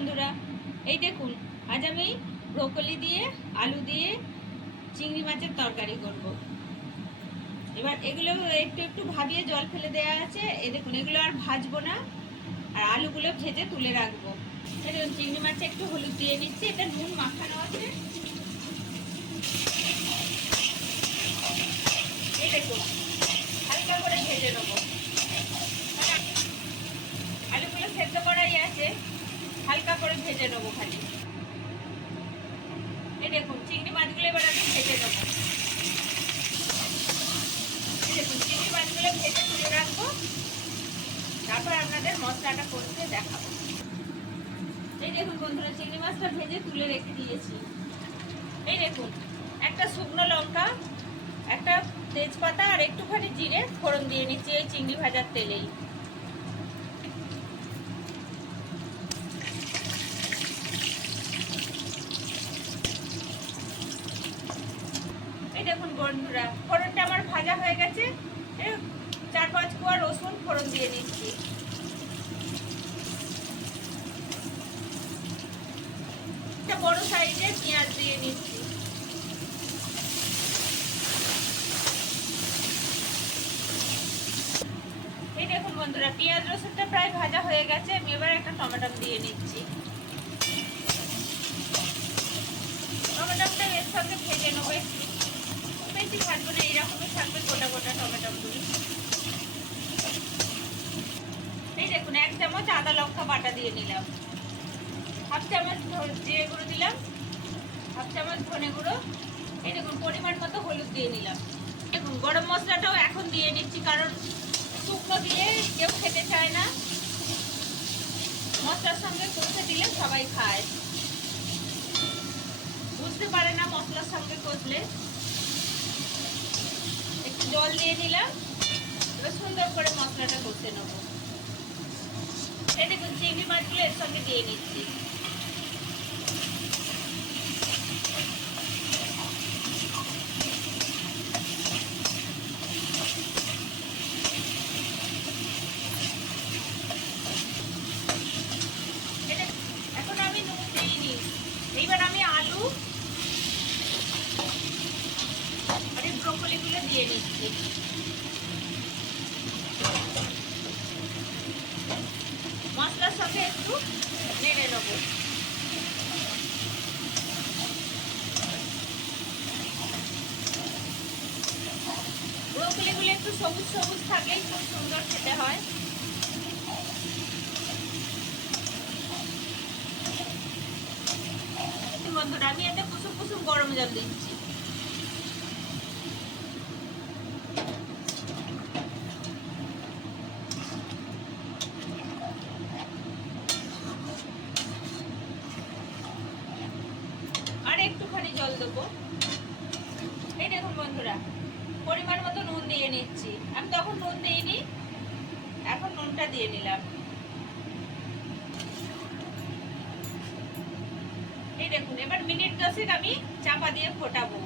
বন্ধুরা, এই দেখুন, আজ আমি ব্রোকলি দিয়ে, আলু দিয়ে চিংড়ি মাছের তরকারি করব। এবার এগুলো একটু একটু ভাবিয়ে জল ফেলে দেওয়া আছে। এই দেখুন, এগুলো আর ভাজবো না। আর আলুগুলো ভেজে তুলে রাখব। দেখুন, চিংড়ি মাছে একটু হলুদ দিয়ে নিচ্ছি। এটা নুন মাখানো আছে। এই দেখুন, হালকা করে ভেজে নেব আলুগুলো সেদ্ধ করাই আছে হালকা করে ভেজে নেব খালি। এই দেখুন, চিংড়ি মাছগুলো এবার আমি ভেজে নেব। দেখুন, চিংড়ি মাছগুলো ভেজে তুলে রাখব। তারপর আপনাদের মশলাটা করতে দেখাবো। এই দেখুন বন্ধুরা, চিংড়ি মাছটা ভেজে তুলে রেখে দিয়েছি। এই দেখুন, একটা শুকনো লঙ্কা, একটা তেজপাতা আর একটুখানি জিরে ফোড়ন দিয়ে নিচ্ছি এই চিংড়ি ভাজার তেলেই এই দেখুন বন্ধুরা, ফোড়নটা আমার ভাজা হয়ে গেছে। চার পাঁচ কোয়া রসুন ফোড়ন দিয়ে নিচ্ছি। বড় সাইজের পেঁয়াজ দিয়ে নিচ্ছি। এই দেখুন বন্ধুরা, পেঁয়াজ রসুনটা প্রায় ভাজা হয়ে গেছে। আমি এবার একটা টমেটো দিয়ে নিচ্ছি। টমেটোটা এর সঙ্গে ভেজে নেব একটু খুব বেশি ভাজবো না এইরকমই থাকবে গোটা গোটা টমেটোগুলি এই দেখুন, এক চামচ আদা লঙ্কা বাটা দিয়ে নিলাম। হাফ চামচ জিরে গুঁড়ো দিলাম। হাফ চামচ ধনে গুঁড়ো। এই দেখুন, পরিমাণ মতো হলুদ দিয়ে নিলাম। দেখুন, গরম মশলাটাও এখন দিয়ে নিচ্ছি কারণ শুকনো দিয়ে কেউ খেতে চায় না। মশলার সঙ্গে কষে দিলে সবাই খায়। বুঝতে পারে না মশলার সঙ্গে কষলে। জল দিয়ে নিলাম এবার সুন্দর করে মশলাটা কষে নেব। এই দেখুন চিংড়ি মাছগুলো এর সঙ্গে দিয়ে নিচ্ছি। এইবার আমি আলু আর এই ব্রোকলিগুলো দিয়ে নিচ্ছি মশলার সঙ্গে একটু নেড়ে নেব। ব্রোকলিগুলো একটু সবুজ সবুজ থাকলেই খুব সুন্দর খেতে হয়। বন্ধুরা, আমি এতে কুসুম কুসুম গরম জল দিচ্ছি আর একটুখানি জল এই দেখুন বন্ধুরা, পরিমাণ মতো নুন দিয়ে নিচ্ছি। আমি তখন নুন দিইনি, এখন নুনটা দিয়ে নিলাম। এই দেখুন, এবার মিনিট দশেক আমি চাপা দিয়ে ফোটাবো।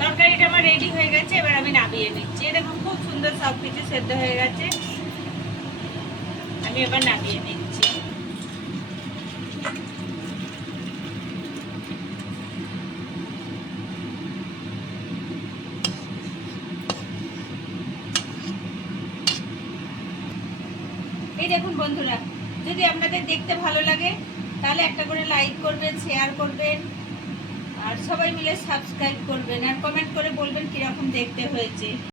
তরকারিটা আমার রেডি হয়ে গেছে, এবার আমি নামিয়ে নিচ্ছি। দেখুন, খুব সুন্দর সব কিছু সেদ্ধ হয়ে গেছে। আমি এবার নামিয়ে নিচ্ছি। এই দেখুন বন্ধুরা, যদি আপনাদের দেখতে ভালো লাগে, তাহলে একটা করে লাইক করবেন শেয়ার করবেন, আর সবাই মিলে সাবস্ক্রাইব করবেন, আর কমেন্ট করে বলবেন কীরকম দেখতে হয়েছে।